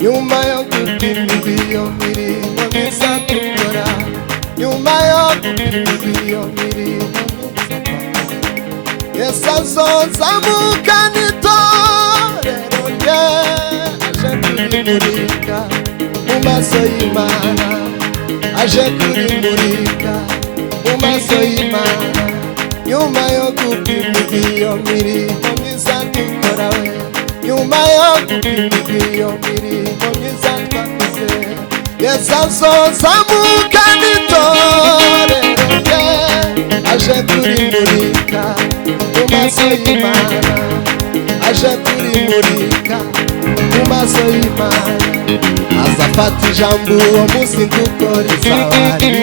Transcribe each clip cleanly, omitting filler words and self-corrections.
Nyuma yo gupima iyo mirimo myiza dukora, nyuma yo gupima iyo mirimo myiza dukora, Yesu azoza muganitorero rye, aje kurimurika mu maso y'Imana, aje kurimurika mu maso y'Imana. Nyuma yo gupima iyo mirimo myiza dukora we, nyuma yo gupima iyo mirimo myiza twakoze, Yesu azoza muganitorero rye, aje kurimurika mu maso y'Imana, aje kurimurika mu maso y'Imana. Azafata ijambo uwo munsi kuko rizabari,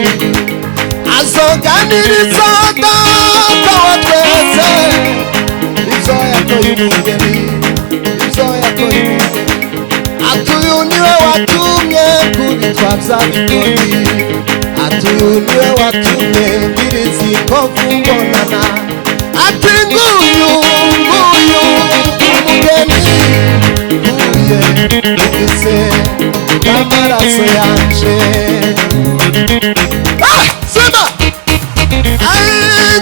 azoganiriza data wa twese ibyo yakoye umugeni, ibyo yakoye umugeni. Atuyu niwe watumye kubitwa bya bigori, atuyu niwe watumye ngirizi kovu mbonana. Ati nguyu umugeni uye ugise n'amaraso yanje. Sema!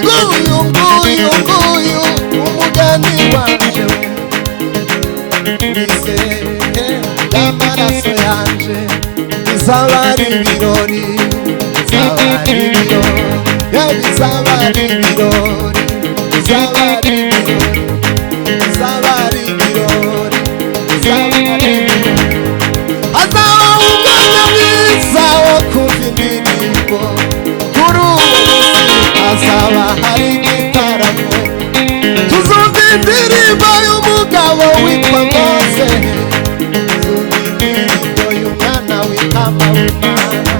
Nguyu umugeni wanje, ugise n'amaraso yanje. Bizaba ari ibirori, bizaba ari ibirori, bizaba ari ibirori, bizaba ari ibirori, bizaba ari ibirori, bizaba ari ibirori. Hazaba umwanya mwiza wo kumva indirimbo, kuri uwo munsi hazaba hari igitaramo. Tuzumva indirimbo y'umugabo witwa Mose, tuzumva indirimbo y'umwana w'intama w'Imana,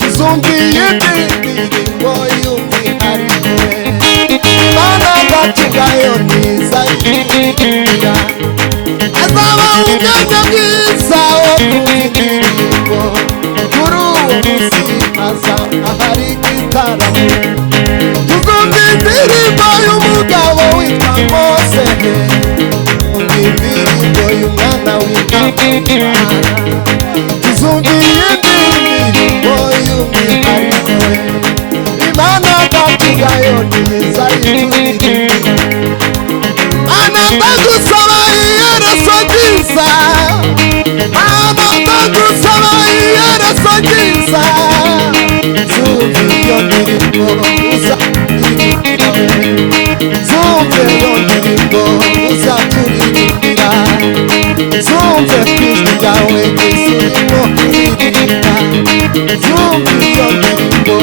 tuzumva iyindi ndirimbo y'umwihariko we. Imana datugayo ntiza yirira. Hazaba umwanya mwiza wo kumva indirimbo, kuri uwo munsi hazaba hari igitaramo. Tuzumva indirimbo y'umugabo witwa Mose, tuzumva indirimbo y'umwana w'intama w'Imana, tuzumva iyindi ndirimbo y'umwihariko we. Imana datugayo ntiza yirira. Mana ndagusaba iherezo ryiza, Mana ndagusaba iherezo ryiza. Zumva iyo ndirimbo uzaturirimbira we, zumva iyo ndirimbo uzaturirimbira, zumva ijwi ryawe Yesu urimo kuririmba, zumva iyo ndirimbo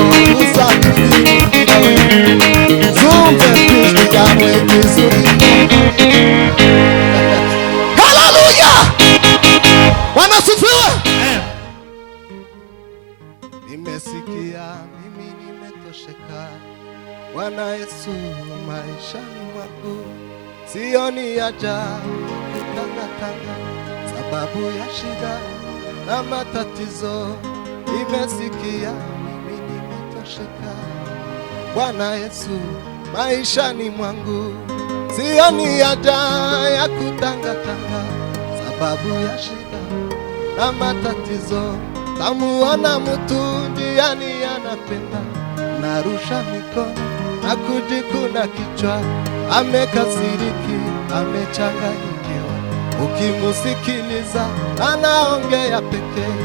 uzaturirimbira we, zumva ijwi ryawe Yesu urimo. Haleluya! Bwana asifiwe. Nimesikia mimi nimetosheka, Bwana Yesu maishani mwangu, sioni haja kutangatanga sababu ya shida na matatizo. Nimesikia mimi nimetosheka, Bwana Yesu maishani mwangu, sioni haja ya kutangatanga sababu ya shida na matatizo. Tamuona mtu njiani anapenda, narusha mikono na kujikuna kichwa, amekasiriki, amechanganyikiwa. Ukimusikiliza anaongea pekee,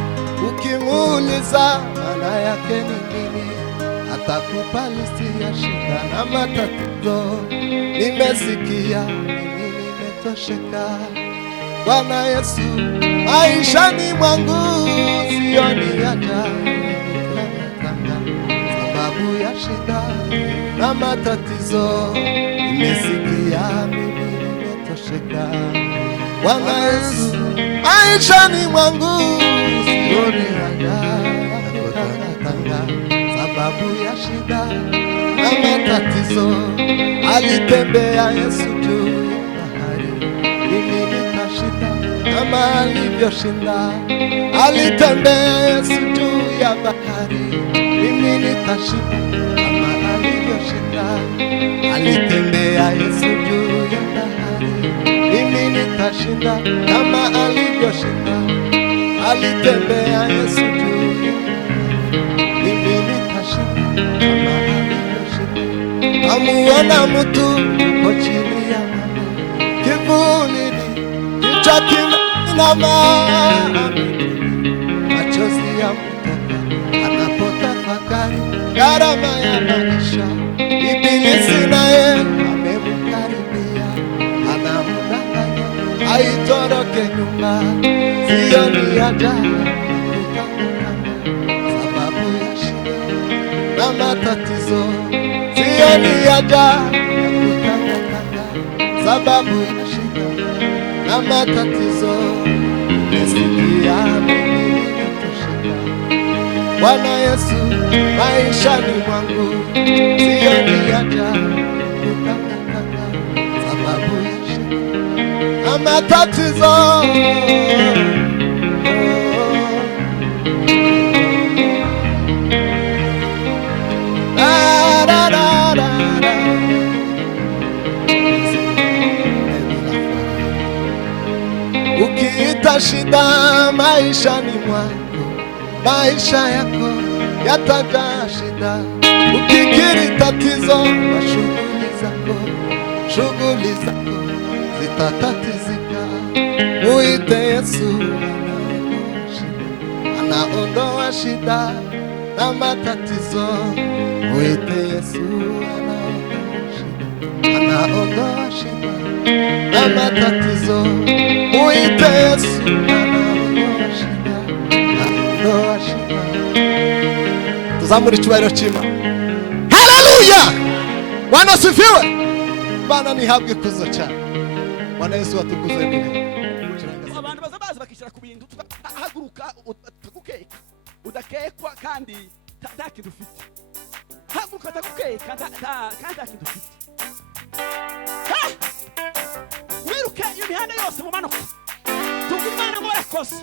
ukimuuliza maana yake ni nini, atakupa listi ya shida na matatizo. Nimesikia mimi nimetosheka, Bwana Yesu maishani mwangu, sioni haja kutangatanga sababu ya shida na matatizo. Nimesikia mimi nimetosheka, Bwana Yesu maishani mwangu, sioni haja kutangatanga sababu ya shida na matatizo. matatizo, alitembea Yesu juu ya bahari. Mimi nitashinda kama alivyoshinda. Alitembea Yesu juu ya bahari. Mimi nitashinda kama alivyoshinda. Alitembea Yesu juu ya bahari. Mimi nitashinda kama alivyoshinda. Alitembea Yesu juu ya bahari. Mimi nitashinda kama alivyoshinda. Amuona mtu yuko chini ya mwamba, kivulini, kichwa kimeinama, machozi yamtoka anapotafakari gharama ya maisha. Ibilisi naye amemkaribia, anamdanganya aitoroke nyumba. Sioni haja kutangatanga sababu ya shida na matatizo. Sioni haja kutangatanga sababu ya shida na matatizo. Nimesikia mimi nimetosha. Bwana Yesu maishani mwangu. Sioni haja kutangatanga sababu ya shida na matatizo. Ukiita shida maishani mwako, maisha yako yatajaa shida. Ukikiri tatizo na shughuli zako zitatatizika. Muite Yesu, anaondoa shida na matatizo. Muite Yesu, anaondoa shida na matatizo. Muite Yesu, anaondoa shida. Tuzamuri icyubahiro cy'Imana. Haleluya! Bwana asifiwe. Bwana nihabwe ikuzo cyane. Bwana Yesu atukuzwe mbere. Abantu bazabaza bakishira ku bintu haguruka utakukeka. Udakekwa kandi ntakintu ufite. Haguruka utakukeka kandi ntakintu ufite. Wiruke imihanda yose mu manuka. Tuvuga Imana MURAKOZE.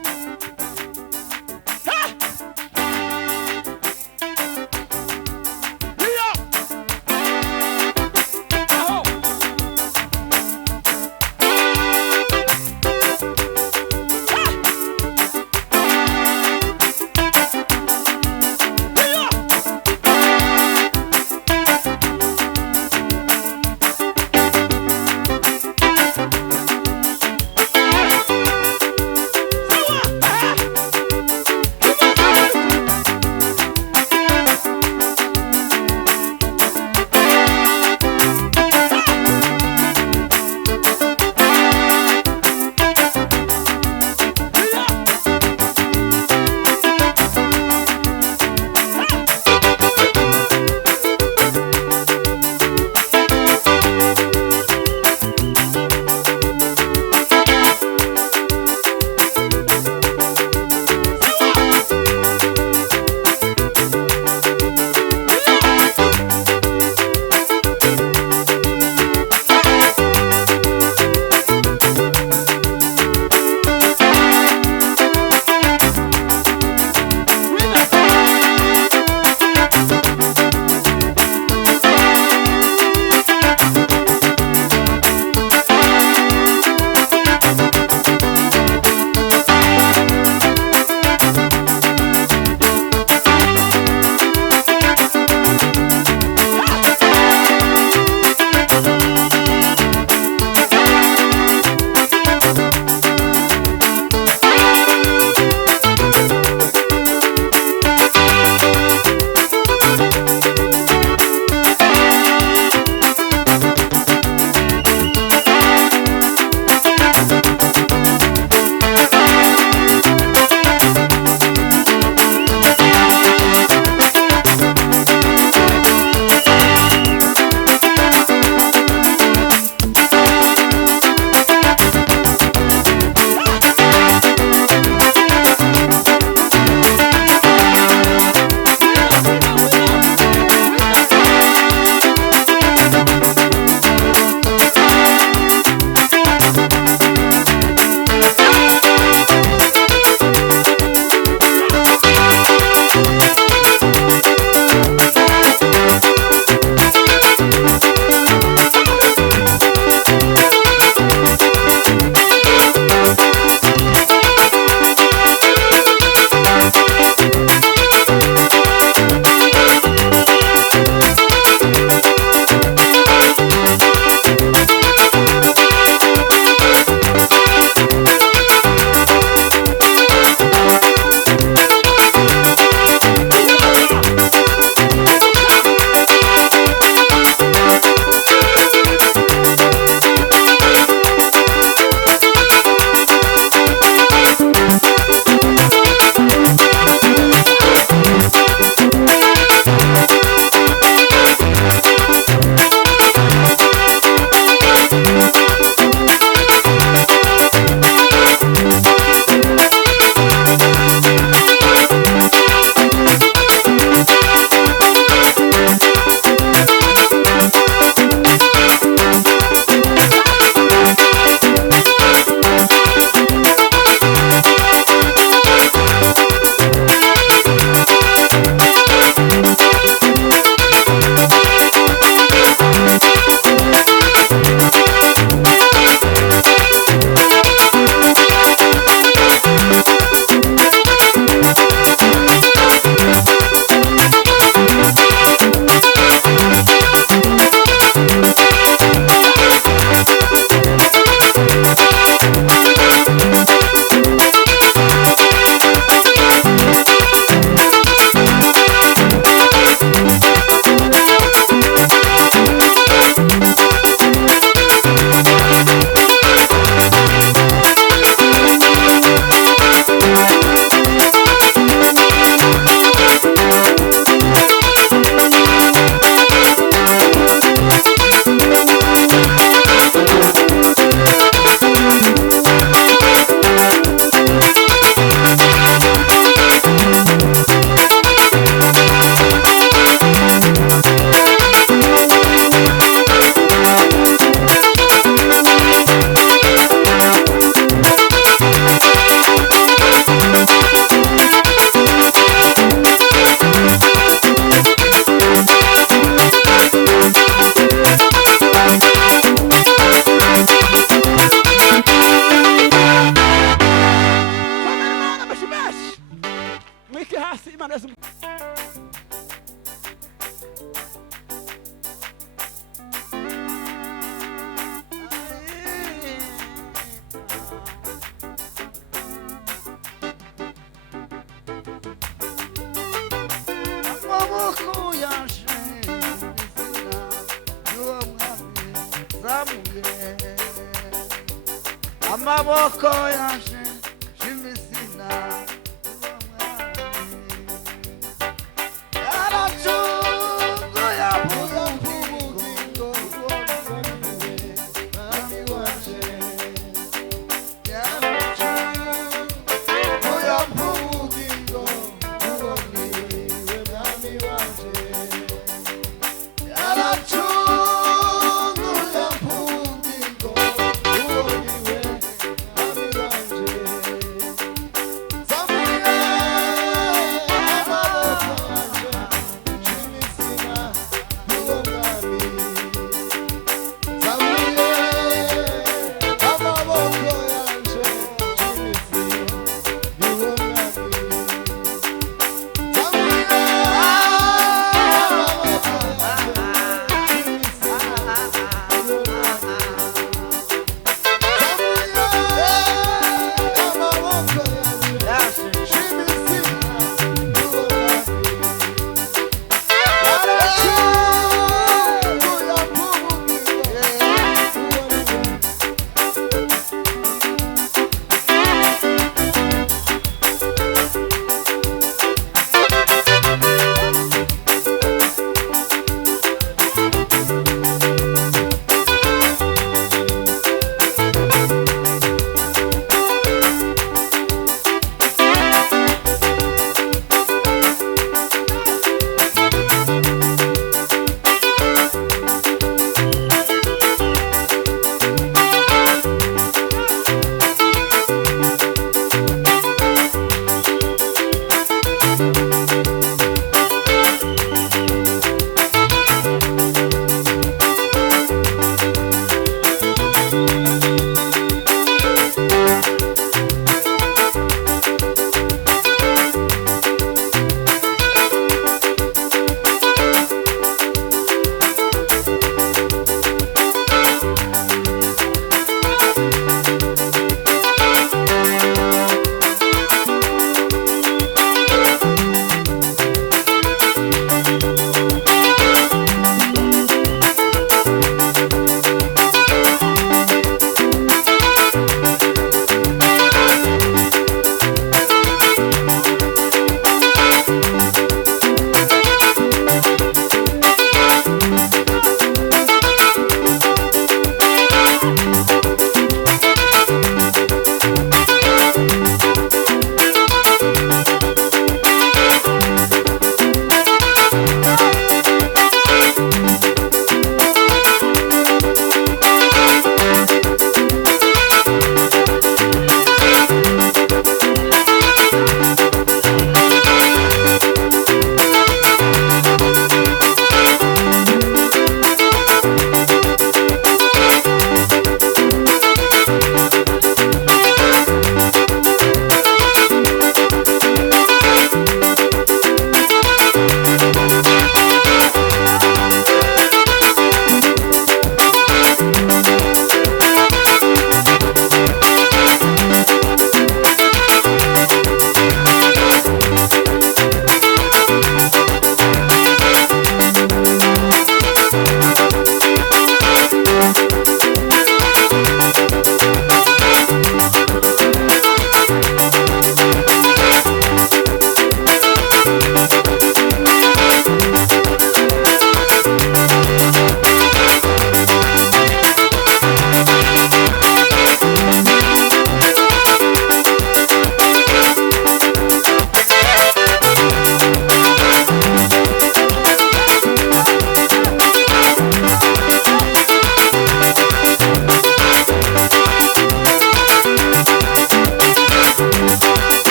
amaboko yaje izina y'uwo mwami Zamuye amaboko yaje imizina y'uwo mwami yaracunguye ubugingo bw'uwamubonye mwami waje yaracunguye ubugingo bw'uwamubonye mwami waje yaracunguye ubugingo bw'uwamubonye mwami waje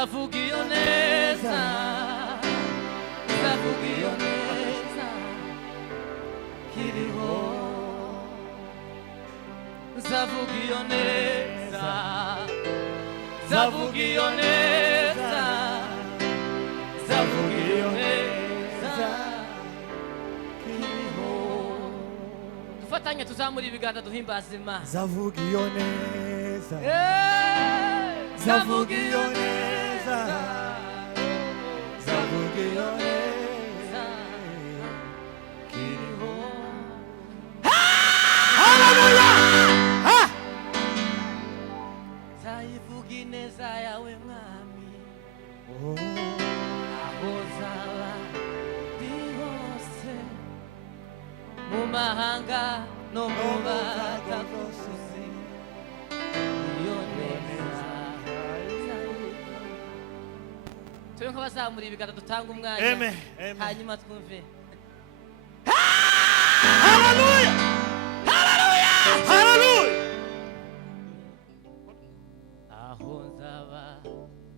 Zavuga iyo neza, zavuga iyo neza, kiriho. Zavuga iyo neza, zavuga iyo neza, zavuga iyo neza, kiriho. Dufatanye tuzamura ibiganza duhimbaza Imana. Zavuga iyo neza, Zavuga iyo neza, zavuga iyo neza, kiriho. Zayivuga ineza yawe mwami, aho zaba ndi hose, mu mahanga no mu batakuzi, iyo neza zayivuga. Tube nk'abazamura ibiganza dutanga umwanya, Amen, amen. hanyuma twumve. Hallelujah! Hallelujah! Hallelujah! Aho nzaba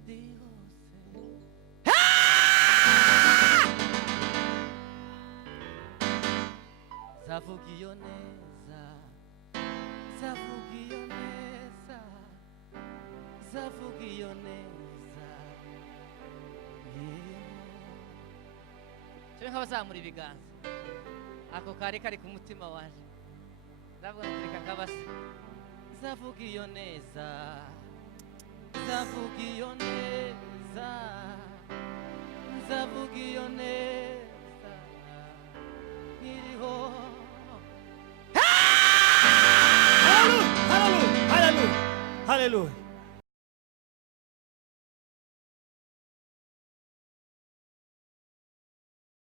ndi hose, zavuga iyo neza, zavuga iyo neza, zavuga iyo neza, tube nk'abazamura ibiganza. Ako kari kari ku mutima waje, ndavuga ntireka kabase. Zavuga iyo neza, zavuga iyo neza, zavuga iyo neza, iriho. Hallelujah! Hallelujah! Hallelujah!